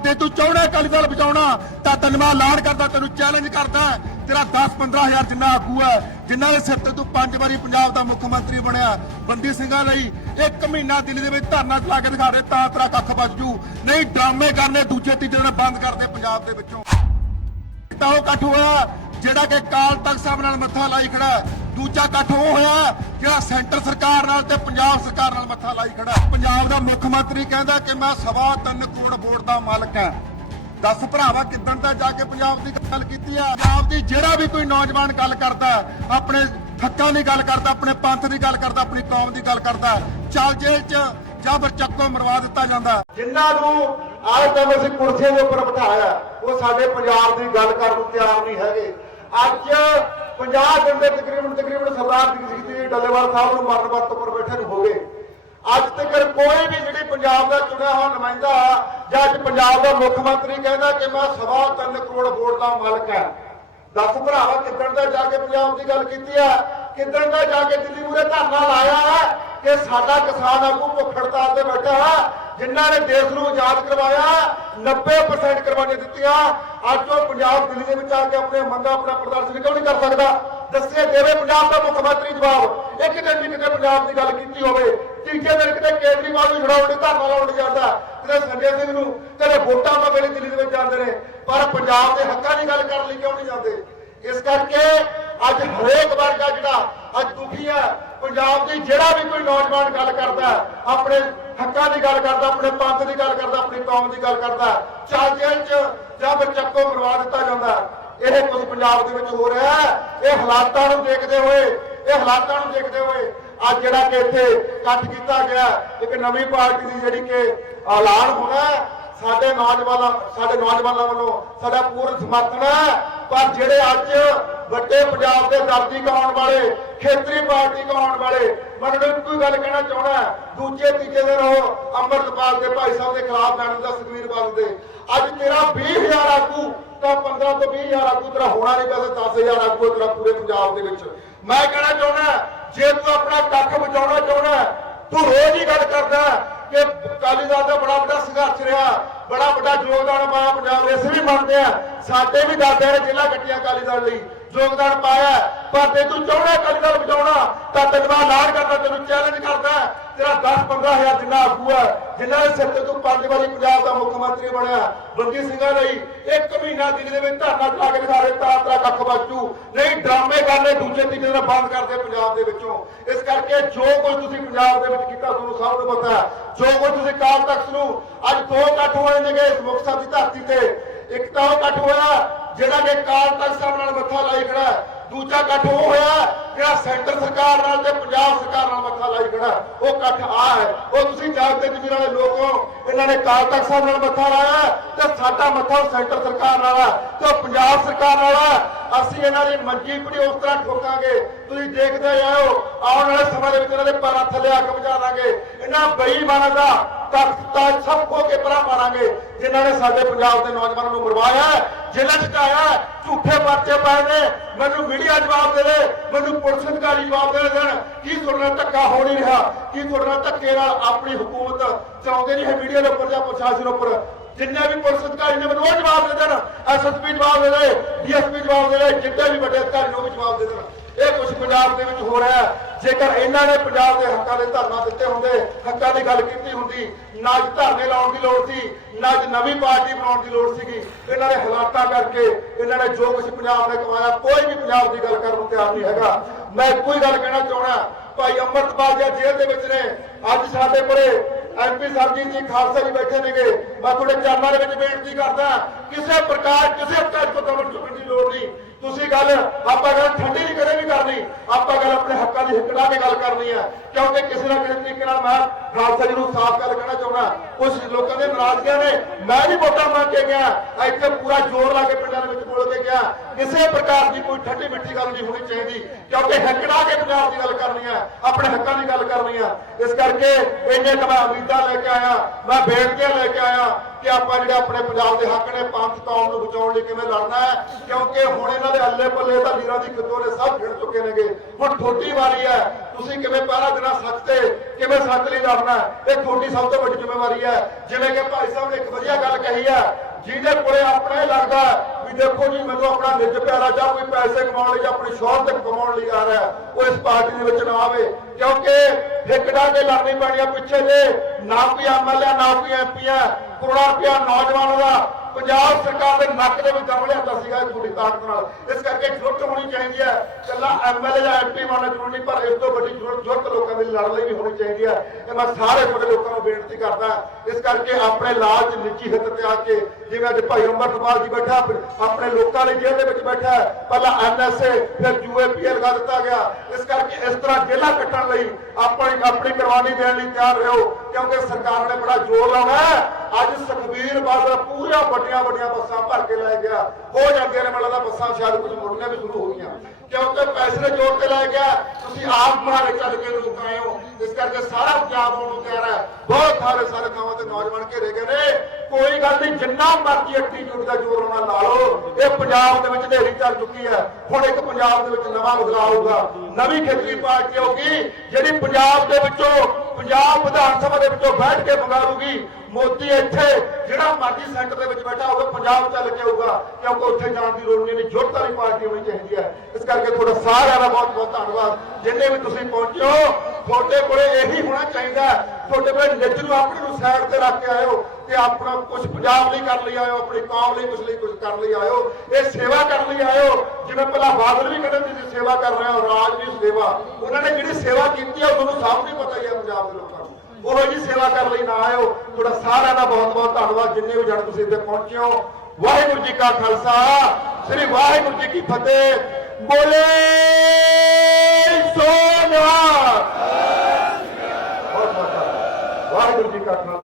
ਜੇ ਤੂੰ ਚਾਹਣਾ ਅਕਾਲੀ ਦਲ ਬਚਾਉਣਾ, ਤਾਂ ਧੰਨਵਾਦ ਲਾਣ ਕਰਦਾ, ਤੈਨੂੰ ਚੈਲੰਜ ਕਰਦਾ। ਤੇਰਾ 10-15000 ਜਿੰਨਾ ਆਗੂ ਹੈ ਜਿਨ੍ਹਾਂ ਦੇ ਸਿਰ ਤੇ ਤੂੰ ਪੰਜ ਵਾਰੀ ਪੰਜਾਬ ਦਾ ਮੁੱਖ ਮੰਤਰੀ ਬਣਿਆ, ਬੰਦੀ ਸਿੰਘਾਂ ਲਈ ਇੱਕ ਮਹੀਨਾ ਦਿੱਲੀ ਦੇ ਵਿੱਚ ਧਰਨਾ ਚਲਾ ਕੇ ਦਿਖਾ ਦੇ, ਤਾਂ ਤੇਰਾ ਕੱਖ ਬਚ ਜੂ। ਨਹੀਂ, ਡਰਾਮੇ ਕਰਨੇ ਦੂਜੇ ਤੀਜੇ ਦਿਨ ਬੰਦ ਕਰਦੇ ਪੰਜਾਬ ਦੇ ਵਿੱਚੋਂ। ਤਾਂ ਉਹ ਇਕੱਠ ਹੋਇਆ, ਜਿਹੜਾ ਕਿ ਕਾਲ ਤਖਤ ਸਾਹਿਬ ਨਾਲ ਮੱਥਾ ਲਾਈ ਖੜਾ ਦੂਜਾ ਇਕੱਠ ਉਹ ਹੋਇਆ, ਜਿਹੜਾ ਸੈਂਟਰ ਸਰਕਾਰ ਨਾਲ ਤੇ ਪੰਜਾਬ ਸਰਕਾਰ ਨਾਲ ਮੱਥਾ ਲਾਈ ਖੜਾ ਮੰਤਰੀ ਕਹਿੰਦਾ ਕਿ ਮੈਂ ਸਵਾ ਤਿੰਨ ਕਰੋੜ ਵੋਟ ਦਾ ਮਾਲਕ ਹਾਂ। ਦੱਸ ਭਰਾਵਾ ਕਿੱਦਣ ਤਾਂ ਜਾ ਕੇ ਪੰਜਾਬ ਦੀ ਗੱਲ ਕੀਤੀ ਆ? ਪੰਜਾਬ ਦੀ ਜਿਹੜਾ ਵੀ ਕੋਈ ਨੌਜਵਾਨ ਗੱਲ ਕਰਦਾ ਹੈ, ਆਪਣੇ ਹੱਕਾਂ ਦੀ ਗੱਲ ਕਰਦਾ ਆਪਣੇ ਪੰਥ ਦੀ ਗੱਲ ਕਰਦਾ ਆਪਣੀ ਕੌਮ ਦੀ ਗੱਲ ਕਰਦਾ ਚੱਲ ਜੇਲ੍ਹ 'ਚ ਜਾਂ ਚੱਕੋ ਮਰਵਾ ਦਿੱਤਾ ਜਾਂਦਾ। ਜਿਨ੍ਹਾਂ ਨੂੰ ਆਹ ਟਾਈਮ ਅਸੀਂ ਕੁਰਸੀਆਂ ਦੇ ਉੱਪਰ ਬਿਠਾਇਆ ਉਹ ਸਾਡੇ ਪੰਜਾਬ ਦੀ ਗੱਲ ਕਰਨ ਨੂੰ ਤਿਆਰ ਨਹੀਂ ਹੈਗੇ। ਅੱਜ 50 ਦਿਨ ਦੇ ਤਕਰੀਬਨ ਤਕਰੀਬਨ ਸਰਦਾਰ ਜਗਜੀਤ ਜੀ ਡੱਲੇਵਾਲ ਸਾਹਿਬ ਨੂੰ ਮਰਨ ਵਰਤ ਉੱਪਰ ਬੈਠੇ ਨੂੰ ਹੋ ਗਏ। ਅੱਜ ਤੱਕ ਕੋਈ ਵੀ ਜਿਹੜੀ ਪੰਜਾਬ ਦਾ ਚੁਣਿਆ ਹੋਇਆ ਨੁਮਾਇੰਦਾ ਜਾਂ ਅੱਜ ਪੰਜਾਬ ਦਾ ਮੁੱਖ ਮੰਤਰੀ ਕਹਿੰਦਾ ਕਿ ਮੈਂ ਸਵਾ ਤਿੰਨ ਕਰੋੜ ਵੋਟ ਦਾ ਮਾਲਕ ਹਾਂ। ਦੱਸ ਭਰਾਵਾ, ਕਿੱਦਣ ਦਾ ਜਾ ਕੇ ਪੰਜਾਬ ਦੀ ਗੱਲ ਕੀਤੀ ਆ ਕਿੱਦਣ ਦਾ ਜਾ ਕੇ ਦਿੱਲੀ ਮੂਰੇ ਧਰਨਾ ਲਾਇਆ ਹੈ ਕਿ ਸਾਡਾ ਕਿਸਾਨ ਆਗੂ ਭੁੱਖ ਹੜਤਾਲ ਤੇ ਬੈਠਾ ਹੈ, ਜਿਨ੍ਹਾਂ ਨੇ ਦੇਸ਼ ਨੂੰ ਆਜ਼ਾਦ ਕਰਵਾਇਆ 90% ਕਰਵਾਈਆਂ ਦਿੱਤੀਆਂ ਅੱਜ ਉਹ ਪੰਜਾਬ ਦਿੱਲੀ ਦੇ ਵਿੱਚ ਆ ਕੇ ਆਪਣੇ ਮੰਗਾਂ ਆਪਣਾ ਪ੍ਰਦਰਸ਼ਨ ਕਿਉਂ ਨਹੀਂ ਕਰ ਸਕਦਾ? ਦੱਸੇ ਦੇਵੇ ਪੰਜਾਬ ਦਾ ਮੁੱਖ ਮੰਤਰੀ ਜਵਾਬ। ਇੱਕ ਦਿਨ ਵੀ ਕਿਤੇ ਪੰਜਾਬ ਦੀ ਗੱਲ ਕੀਤੀ ਹੋਵੇ, ਤੀਜੇ ਦਿਨ ਕਿਤੇ ਕੇਜਰੀਵਾਲ ਨੂੰ ਛਡਾਉਣ ਲਈ ਧਰਨਾ ਲਾਉਣ ਜਾਂਦਾ। ਕਿਤੇ ਸੰਜੇ ਸਿੰਘ ਨੂੰ ਕਦੇ ਵੋਟਾਂ ਤੋਂ ਵੇਲੇ ਦਿੱਲੀ ਦੇ ਵਿੱਚ ਜਾਂਦੇ ਨੇ, ਪਰ ਪੰਜਾਬ ਦੇ ਹੱਕਾਂ ਦੀ ਗੱਲ ਕਰਨ ਲਈ ਕਿਉਂ ਨਹੀਂ ਜਾਂਦੇ? ਇਸ ਕਰਕੇ ਅੱਜ ਹਰੇਕ ਵਰਗਾ ਜਿਹੜਾ, ਅੱਜ ਦੁਖੀ ਹੈ ਪੰਜਾਬ ਦੀ ਜਿਹੜਾ ਵੀ ਕੋਈ ਨੌਜਵਾਨ ਗੱਲ ਕਰਦਾ, ਆਪਣੇ ਹੱਕਾਂ ਦੀ ਗੱਲ ਕਰਦਾ, ਆਪਣੇ ਪੰਥ ਦੀ ਗੱਲ ਕਰਦਾ, ਆਪਣੀ ਕੌਮ ਦੀ ਗੱਲ ਕਰਦਾ ਚਾਲ 'ਚ ਜਾਂ ਫਿਰ ਚੱਕੋ ਮਰਵਾ ਦਿੱਤਾ ਜਾਂਦਾ। ਇਹ ਕੁਝ ਪੰਜਾਬ ਦੇ ਵਿੱਚ ਹੋ ਰਿਹਾ ਹੈ। ਇਹ ਹਾਲਾਤਾਂ ਨੂੰ ਦੇਖਦੇ ਹੋਏ, ਇਹ ਹਾਲਾਤਾਂ ਨੂੰ ਦੇਖਦੇ ਹੋਏ ਅੱਜ ਜਿਹੜਾ ਕਿ ਇੱਥੇ ਇਕੱਠ ਕੀਤਾ ਗਿਆ ਇੱਕ ਨਵੀਂ ਪਾਰਟੀ ਦੀ ਜਿਹੜੀ ਕਿ ਐਲਾਨ ਹੋਣਾ ਸਾਡੇ ਨੌਜਵਾਨਾਂ ਸਾਡੇ ਨੌਜਵਾਨਾਂ ਵੱਲੋਂ ਸਾਡਾ ਪੂਰਨ ਸਮਰਥਨ ਹੈ। ਪਰ ਜਿਹੜੇ ਅੱਜ ਵੱਡੇ ਪੰਜਾਬ ਦੇ ਦਰਦੀ ਕਹਾਉਣ ਵਾਲੇ, ਖੇਤਰੀ ਪਾਰਟੀ ਕਹਾਉਣ ਵਾਲੇ ਮੈਂ ਉਹਨਾਂ ਨੂੰ ਇੱਕੋ ਗੱਲ ਕਹਿਣਾ ਚਾਹੁੰਦਾ ਦੂਜੇ ਤੀਜੇ ਦਿਨ ਉਹ ਅੰਮ੍ਰਿਤਪਾਲ ਦੇ ਭਾਈ ਸਾਹਿਬ ਦੇ ਖਿਲਾਫ ਬੈਠਣ ਦਾ ਸੁਖਵੀਰ ਬਾਦਲ ਦੇ। ਅੱਜ ਤੇਰਾ 20000 ਆਗੂ, ਤਾਂ 15 ਤੋਂ 20000 ਆਗੂ, ਤੇਰਾ ਹੋਣਾ ਨਹੀਂ ਵੈਸੇ 10000 ਆਗੂ ਤੇਰਾ ਪੂਰੇ ਪੰਜਾਬ ਦੇ ਵਿੱਚ। ਮੈਂ ਕਹਿਣਾ ਚਾਹੁੰਦਾ ਜੇ ਤੂੰ ਆਪਣਾ ਕੱਖ ਬਚਾਉਣਾ ਚਾਹੁੰਦਾ ਤੂੰ ਰੋਜ਼ ਹੀ ਗੱਲ ਕਰਦਾ ਕਿ ਅਕਾਲੀ ਦਲ ਦਾ ਬੜਾ ਵੱਡਾ ਸੰਘਰਸ਼ ਰਿਹਾ, ਬੜਾ ਵੱਡਾ ਯੋਗਦਾਨ ਪਾਇਆ ਪੰਜਾਬ ਦੇ। ਅਸੀਂ ਵੀ ਮੰਨਦੇ ਆ ਸਾਡੇ ਵੀ ਦਾਦਿਆਂ ਨੇ ਜ਼ਿਲ੍ਹਾ ਕੱਟਿਆ ਅਕਾਲੀ ਦਲ ਲਈ। ਯੋਗਦਾਨ ਪਾਇਆ ਪਰ ਜੇ ਤੂੰ ਚਾਹੁੰਦਾ ਅਕਾਲੀ ਬਚਾਉਣਾ, ਤਾਂ ਤੈਨੂੰ ਮੈਂ ਕਰਦਾ, ਤੈਨੂੰ ਚੈਲੰਜ ਕਰਦਾ ਤੇਰਾ 10 15000 ਜਿੰਨਾ ਆਗੂ ਹੈ ਜਿਨ੍ਹਾਂ ਸਿਰ ਤੇ ਤੂੰ ਪੰਜ ਵਾਰੀ ਪੰਜਾਬ ਦਾ ਮੁੱਖ ਮੰਤਰੀ ਬਣਿਆ ਬੰਦੀ ਸਿੰਘਾਂ ਲਈ ਇੱਕ ਮਹੀਨਾ ਦਿੱਲੀ ਦੇ ਵਿੱਚ ਧਰਨਾ ਚਲਾ ਕੇ ਦਿਖਾ ਦੇ ਤਾਂ ਕੱਖ ਬਚੂ ਨਹੀਂ, ਡਰਾਮੇ ਕਰਨੇ ਦੂਜੇ ਤੀਜੇ ਦਿਨ ਬੰਦ ਕਰਦੇ ਪੰਜਾਬ ਦੇ ਵਿੱਚੋਂ। ਇਸ ਕਰਕੇ ਜੋ ਕੁਝ ਤੁਸੀਂ ਪੰਜਾਬ ਦੇ ਵਿੱਚ ਕੀਤਾ, ਤੁਹਾਨੂੰ ਸਭ ਨੂੰ ਪਤਾ ਜੋ ਕੁਝ ਤੁਸੀਂ ਕਾਲ ਤਖਤ ਨੂੰ ਅੱਜ ਦੋ ਇਕੱਠ ਹੋਏ ਨੇਗੇ ਇਸ ਮੁਕਤਸਰ ਦੀ ਧਰਤੀ ਤੇ ਇੱਕ ਤਾਂ ਉਹ ਇਕੱਠ ਹੋਇਆ, ਜਿਹੜਾ ਕਿ ਕਾਲ ਤਖਤ ਸਾਹਿਬ ਨਾਲ ਮੱਥਾ ਲਾਈ ਖੜਾ ਦੂਜਾ ਇਕੱਠ ਉਹ ਹੋਇਆ, ਜਿਹੜਾ ਸੈਂਟਰ ਸਰਕਾਰ ਨਾਲ ਤੇ ਪੰਜਾਬ ਸਰਕਾਰ ਨਾਲ ਮੱਥਾ ਲਾਈ ਖੜਾ ਉਹ ਇਕੱਠ ਆ ਹੈ। ਉਹ ਤੁਸੀਂ ਜਾਗਦੇ ਜ਼ਮੀਰ ਵਾਲੇ ਲੋਕੋ ਇਹਨਾਂ ਨੇ ਕਾਲ ਤਖਤ ਸਾਹਿਬ ਨਾਲ ਮੱਥਾ ਲਾਇਆ ਤੇ ਸਾਡਾ ਮੱਥਾ ਉਹ ਸੈਂਟਰ ਸਰਕਾਰ ਨਾਲ ਹੈ ਤੇ ਉਹ ਪੰਜਾਬ ਸਰਕਾਰ ਨਾਲ ਹੈ। ਅਸੀਂ ਇਹਨਾਂ ਦੀ ਮੰਜੀ ਪੜੀ ਉਸ ਤਰ੍ਹਾਂ ਠੋਕਾਂਗੇ। ਤੁਸੀਂ ਦੇਖਦੇ ਆਓ ਆਉਣ ਵਾਲੇ ਸਮੇਂ ਦੇ ਵਿੱਚ ਇਹਨਾਂ ਦੇ ਪੈਰਾਂ ਥੱਲੇ ਅੱਗ ਬੁਝਾ ਦਾਂਗੇ। ਇਹਨਾਂ ਬੇਈਮਾਨਾਂ ਦਾ ਤਖਤ ਸਭ ਖੋ ਕੇ ਪਰਾਂ ਮਾਰਾਂਗੇ, ਜਿਨ੍ਹਾਂ ਨੇ ਸਾਡੇ ਪੰਜਾਬ ਦੇ ਨੌਜਵਾਨਾਂ ਨੂੰ ਮਰਵਾਇਆ ਜੇਲ੍ਹਾਂ 'ਚ ਕਾਇਆ ਝੂਠੇ ਪਰਚੇ ਪਾਏ ਨੇ, ਮੈਨੂੰ ਮੀਡੀਆ ਜਵਾਬ ਦੇਵੇ ਮੈਨੂੰ ਪੁਲਿਸ ਅਧਿਕਾਰੀ ਜਵਾਬ ਦੇ ਦੇਣ, ਕੀ ਤੁਹਾਡੇ ਨਾਲ ਧੱਕਾ ਹੋ ਨਹੀਂ ਰਿਹਾ, ਕੀ ਤੁਹਾਡੇ ਨਾਲ ਧੱਕੇ ਨਾਲ ਆਪਣੀ ਹਕੂਮਤ ਚਲਾਉਂਦੇ ਨਹੀਂ ਹੈ ਮੀਡੀਆ ਦੇ ਉੱਪਰ ਜਾਂ ਪ੍ਰਸ਼ਾਸਨ ਉੱਪਰ? ਜਿੰਨੇ ਵੀ ਪੁਲਿਸ ਅਧਿਕਾਰੀ ਨੇ ਮੈਨੂੰ ਉਹ ਜਵਾਬ ਦੇ ਦੇਣ ਐਸਐਸਪੀ ਜਵਾਬ ਦੇ ਦੇ ਡੀਐਸਪੀ ਜਵਾਬ ਦੇ ਦੇ ਜਿੰਨੇ ਵੀ ਵੱਡੇ ਅਧਿਕਾਰੀ ਨੇ ਉਹ ਵੀ ਜਵਾਬ ਦੇ ਦੇਣ। ਇਹ ਕੁਝ ਪੰਜਾਬ ਦੇ ਵਿੱਚ ਹੋ ਰਿਹਾ ਜੇਕਰ ਇਹਨਾਂ ਨੇ ਪੰਜਾਬ ਦੇ ਹੱਕਾਂ ਦੇ ਧਰਨਾ ਦਿੱਤੇ ਹੁੰਦੇ, ਹੱਕਾਂ ਦੀ ਗੱਲ ਕੀਤੀ ਹੁੰਦੀ, ਨਾ ਅੱਜ ਧਰਨੇ ਲਾਉਣ ਦੀ ਲੋੜ ਸੀ, ਨਾ ਅੱਜ ਨਵੀਂ ਪਾਰਟੀ ਬਣਾਉਣ ਦੀ ਲੋੜ ਸੀਗੀ, ਇਹਨਾਂ ਨੇ ਹਾਲਾਤਾਂ ਕਰਕੇ ਇਹਨਾਂ ਨੇ ਜੋ ਕੁਝ ਪੰਜਾਬ ਨੇ ਕਮਾਇਆ, ਕੋਈ ਵੀ ਪੰਜਾਬ ਦੀ ਗੱਲ ਕਰਨ ਨੂੰ ਤਿਆਰ ਨਹੀਂ ਹੈਗਾ। ਮੈਂ ਇੱਕੋ ਹੀ ਗੱਲ ਕਹਿਣਾ ਚਾਹਣਾ ਭਾਈ ਅੰਮ੍ਰਿਤਪਾਲ ਜੀ ਜੇਲ੍ਹ ਦੇ ਵਿੱਚ ਨੇ। ਅੱਜ ਸਾਡੇ ਕੋਲੇ ਐਮਪੀ ਸਰਜੀਤ ਜੀ ਖਾਲਸਾ ਜੀ ਬੈਠੇ ਨੇਗੇ। ਮੈਂ ਤੁਹਾਡੇ ਚਰਨਾਂ ਦੇ ਵਿੱਚ ਬੇਨਤੀ ਕਰਦਾ ਕਿਸੇ ਪ੍ਰਕਾਰ ਕਿਸੇ ਪ੍ਰਕਾਰ ਤੋਂ ਦਮਨ ਚੁੱਕਣ ਦੀ ਲੋੜ ਨਹੀਂ। ਤੁਸੀਂ ਗੱਲ ਆਪਾਂ ਗੱਲ ਠੰਡੀ ਨਹੀਂ, ਕਦੇ ਵੀ ਕਰਨੀ। ਆਪਾਂ ਗੱਲ ਆਪਣੇ ਹੱਕਾਂ ਦੀ ਹਿੱਕੜਾ ਕੇ ਗੱਲ ਕਰਨੀ ਹੈ ਕਿਉਂਕਿ ਕਿਸੇ ਨਾ ਕਿਸੇ ਤਰੀਕੇ ਨਾਲ ਮੈਂ ਖਾਲਸਾ ਜੀ ਨੂੰ ਸਾਫ਼ ਗੱਲ ਕਹਿਣਾ ਚਾਹੁੰਦਾ। ਕੁਝ ਲੋਕਾਂ ਦੇ ਨਾਰਾਜ਼ਗੀਆਂ ਨੇ, ਮੈਂ ਵੀ ਵੋਟਾਂ ਮੰਗ ਕੇ ਗਿਆ। ਇੱਥੇ ਪੂਰਾ ਜ਼ੋਰ ਲਾ ਕੇ ਪਿੰਡਾਂ ਦੇ ਵਿੱਚ ਬੋਲ ਕੇ ਗਿਆ। ਕਿਸੇ ਪ੍ਰਕਾਰ ਦੀ ਕੋਈ ਠੰਡੀ ਮਿੱਠੀ ਗੱਲ ਨਹੀਂ ਹੋਣੀ ਚਾਹੀਦੀ। ਕਿਉਂਕਿ ਹਿੱਕੜਾ ਕੇ ਪੰਜਾਬ ਦੀ ਗੱਲ ਕਰਨੀ ਹੈ ਆਪਣੇ ਹੱਕਾਂ ਦੀ ਗੱਲ ਕਰਨੀ ਹੈ ਇਸ ਕਰਕੇ ਇੰਨੇ ਕੁ ਮੈਂ ਉਮੀਦਾਂ ਲੈ ਕੇ ਆਇਆ, ਮੈਂ ਬੇਨਤੀਆਂ ਲੈ ਕੇ ਆਇਆ। ਕਿ ਆਪਾਂ ਜਿਹੜੇ ਆਪਣੇ ਪੰਜਾਬ ਦੇ ਹੱਕ ਨੇ ਪੰਥ ਕੌਮ ਨੂੰ ਬਚਾਉਣ ਲਈ ਕਿਵੇਂ ਲੜਨਾ ਹੈ? ਕਿਉਂਕਿ ਹੁਣ ਇਹਨਾਂ ਦੇ ਅੱਲੇ ਪੱਲੇ ਤਾਂ ਲੀਰਾਂ ਦੀ ਕਿਤੋਂ ਸਭ ਖਿੜ ਚੁੱਕੇ ਨੇਗੇ। ਹੁਣ ਤੁਹਾਡੀ ਵਾਰੀ ਹੈ। ਤੁਸੀਂ ਕਿਵੇਂ ਪਹਿਰਾ ਦੇਣਾ ਸੱਚ ਕਿਵੇਂ ਸੱਚ ਲਈ ਲੜਨਾ ਇਹ ਤੁਹਾਡੀ ਸਭ ਤੋਂ ਵੱਡੀ ਜ਼ਿੰਮੇਵਾਰੀ ਹੈ। ਜਿਵੇਂ ਕਿ ਭਾਈ ਸਾਹਿਬ ਨੇ ਇੱਕ ਵਧੀਆ ਗੱਲ ਕਹੀ ਹੈ, ਜਿਹਦੇ ਕੋਲੇ ਆਪਣਾ ਹੀ ਲੱਗਦਾ ਵੀ ਦੇਖੋ ਜੀ, ਮੈਨੂੰ ਆਪਣਾ ਨਿੱਜ ਪਿਆਰਾ ਜਾਂ ਕੋਈ ਪੈਸੇ ਕਮਾਉਣ ਲਈ ਜਾਂ ਆਪਣੀ ਸ਼ੌਹਰਤ ਕਮਾਉਣ ਲਈ ਆ ਰਿਹਾ ਉਹ ਇਸ ਪਾਰਟੀ ਦੇ ਵਿੱਚ ਨਾ ਆਵੇ। ਕਿਉਂਕਿ ਠੇਕੜਾ ਕੇ ਲੜਨੀ ਪੈਣੀ ਆ ਪਿੱਛੇ ਜੇ। ਨਾ ਕੋਈ ਐਮਐਲਏ ਨਾ ਕੋਈ ਐਮਪੀ ਹੈ ਕਰੋੜਾਂ ਰੁਪਇਆ ਨੌਜਵਾਨਾਂ ਦਾ ਪੰਜਾਬ ਸਰਕਾਰ ਦੇ ਨੱਕ ਦੇ ਵਿੱਚ ਦਮ ਲਿਆਂਦਾ ਸੀਗਾ ਇਹ ਤਾਕਤ ਨਾਲ। ਇਸ ਕਰਕੇ ਜ਼ਰੂਰਤ ਹੋਣੀ ਚਾਹੀਦੀ ਹੈ ਕੱਲਾ ਐਮਐਲਏ ਜਾਂ ਐਮਪੀ ਬਣਨਾ ਜ਼ਰੂਰੀ ਨਹੀਂ, ਪਰ ਇਸ ਤੋਂ ਵੱਡੀ ਜ਼ਰੂਰਤ ਲੋਕਾਂ ਦੇ ਲਈ ਲੜਨ ਲਈ ਵੀ ਹੋਣੀ ਚਾਹੀਦੀ ਹੈ ਇਹ ਮੈਂ ਸਾਰੇ ਤੁਹਾਡੇ ਲੋਕਾਂ ਨੂੰ ਬੇਨਤੀ ਕਰਦਾ ਇਸ ਕਰਕੇ ਆਪਣੇ ਲਾਲਚ ਨਿੱਜੀ ਹਿੱਤ ਤੇ ਆ ਕੇ ਜਿਵੇਂ ਅੱਜ ਭਾਈ ਅੰਮ੍ਰਿਤਪਾਲ ਜੀ ਬੈਠਾ, ਆਪਣੇ ਲੋਕਾਂ ਲਈ ਜੇਲ੍ਹ ਦੇ ਵਿੱਚ ਬੈਠਾ ਹੈ। ਪਹਿਲਾਂ ਐਨਐਸਏ ਫਿਰ ਯੂਏਪੀਏ ਲਗਾ ਦਿੱਤਾ ਗਿਆ। ਇਸ ਕਰਕੇ ਇਸ ਤਰ੍ਹਾਂ ਜੇਲ੍ਹਾਂ ਕੱਟਣ ਲਈ ਆਪਣੀ ਆਪਣੀ ਕੁਰਬਾਨੀ ਦੇਣ ਲਈ ਤਿਆਰ ਰਹੋ ਕਿਉਂਕਿ ਸਰਕਾਰ ਨੇ ਬੜਾ ਜ਼ੋਰ ਲਾਉਣਾ ਹੈ। ਅੱਜ ਸੁਖਬੀਰ ਬਾਦਲ ਪੂਰੀਆਂ ਵੱਡੀਆਂ ਵੱਡੀਆਂ ਬੱਸਾਂ ਭਰ ਕੇ ਲੈ ਗਿਆ। ਹੋ ਜਾਂਦੇ ਨੇ, ਮੈਨੂੰ ਲੱਗਦਾ ਬੱਸਾਂ ਸ਼ਾਇਦ ਕੁਝ ਮੁੜਨੀਆਂ ਵੀ ਸ਼ੁਰੂ ਹੋ ਗਈਆਂ। ਕਿਉਂਕਿ ਪੈਸੇ ਜੋੜ ਕੇ ਲੈ ਗਿਆ, ਤੁਸੀਂ ਆਪ ਮਾਰੇ ਚੱਲ ਕੇ ਲੋਕ ਆਏ ਹੋ। ਇਸ ਕਰਕੇ ਸਾਰਾ ਪੰਜਾਬ ਆਉਣ ਨੂੰ ਤਿਆਰ ਹੈ। ਬਹੁਤ ਸਾਰੇ ਸਾਰੇ ਥਾਵਾਂ ਤੇ ਨੌਜਵਾਨ ਘੇਰੇ ਗਏ ਨੇ। ਕੋਈ ਗੱਲ ਨਹੀਂ, ਜਿੰਨਾ ਮਰਜ਼ੀ ਐਟੀਟਿਊਡ ਦਾ ਜ਼ੋਰ ਉਹਨਾਂ ਲਾ ਲਓ। ਇਹ ਪੰਜਾਬ ਦੇ ਵਿੱਚ ਢੇਰੀ ਚੱਲ ਚੁੱਕੀ ਹੈ। ਹੁਣ ਇੱਕ ਪੰਜਾਬ ਦੇ ਵਿੱਚ ਨਵਾਂ ਬਦਲਾਅ ਆਊਗਾ। ਨਵੀਂ ਖੇਤਰੀ ਪਾਰਟੀ ਆਊਗੀ, ਜਿਹੜੀ ਪੰਜਾਬ ਦੇ ਵਿੱਚੋਂ, ਪੰਜਾਬ ਵਿਧਾਨ ਸਭਾ ਦੇ ਵਿੱਚੋਂ ਬੈਠ ਕੇ ਮੰਗਾਊਗੀ ਮੋਦੀ ਇੱਥੇ, ਜਿਹੜਾ ਮਰਜ਼ੀ ਸੈਂਟਰ ਦੇ ਵਿੱਚ ਬੈਠਾ ਹੋਵੇ, ਪੰਜਾਬ ਚੱਲ ਕੇ ਆਊਗਾ, ਕਿਉਂਕਿ ਉੱਥੇ ਜਾਣ ਦੀ ਲੋੜ ਨਹੀਂ ਨਹੀਂ ਜੁਰਤ ਵਾਲੀ ਪਾਰਟੀ ਹੋਣੀ ਚਾਹੀਦੀ ਹੈ। ਇਸ ਕਰਕੇ ਤੁਹਾਡਾ ਸਾਰਿਆਂ ਦਾ ਬਹੁਤ ਬਹੁਤ ਧੰਨਵਾਦ। ਜਿੰਨੇ ਵੀ ਤੁਸੀਂ ਪਹੁੰਚੇ ਤੁਹਾਡੇ ਕੋਲੇ ਇਹੀ ਹੋਣਾ ਚਾਹੀਦਾ ਤੁਹਾਡੇ ਕੋਲੇ ਨਿੱਜ ਨੂੰ ਆਪਣੇ ਨੂੰ ਸਾਈਡ ਤੇ ਰੱਖ ਕੇ ਆਇਓ ਤੇ ਆਪਣਾ ਕੁਝ ਪੰਜਾਬ ਲਈ ਕਰਨ ਲਈ ਆਇਓ ਆਪਣੀ ਕੌਮ ਲਈ ਕੁਝ ਲਈ ਕੁਝ ਕਰਨ ਲਈ ਆਇਓ ਇਹ ਸੇਵਾ ਕਰਨ ਲਈ ਆਇਓ ਜਿਵੇਂ ਪਹਿਲਾਂ ਬਾਦਲ ਵੀ ਕਹਿੰਦੇ ਸੀ, ਸੇਵਾ ਕਰ ਰਹੇ ਹੋ ਰਾਜ ਦੀ ਸੇਵਾ। ਉਹਨਾਂ ਨੇ ਜਿਹੜੀ ਸੇਵਾ ਕੀਤੀ ਹੈ, ਉਹ ਤੁਹਾਨੂੰ ਸਭ ਨੂੰ ਪਤਾ ਹੀ ਹੈ ਪੰਜਾਬ ਦੇ ਲੋਕਾਂ ਨੂੰ ਉਹੋ ਜੀ ਸੇਵਾ ਕਰਨ ਲਈ ਨਾ ਆਇਓ। ਤੁਹਾਡਾ ਸਾਰਿਆਂ ਦਾ ਬਹੁਤ ਬਹੁਤ ਧੰਨਵਾਦ। ਜਿੰਨੇ ਵੀ ਜਣ ਤੁਸੀਂ ਇੱਥੇ ਪਹੁੰਚੇ ਹੋ। ਵਾਹਿਗੁਰੂ ਜੀ ਕਾ ਖਾਲਸਾ। ਸ੍ਰੀ ਵਾਹਿਗੁਰੂ ਜੀ ਕੀ ਫਤਿਹ। ਬੋਲੇ ਸੋਨਿਆ ਬਹੁਤ ਬਹੁਤ ਧੰਨਵਾਦ। ਵਾਹਿਗੁਰੂ ਜੀ ਕਾ ਖਾਲਸਾ।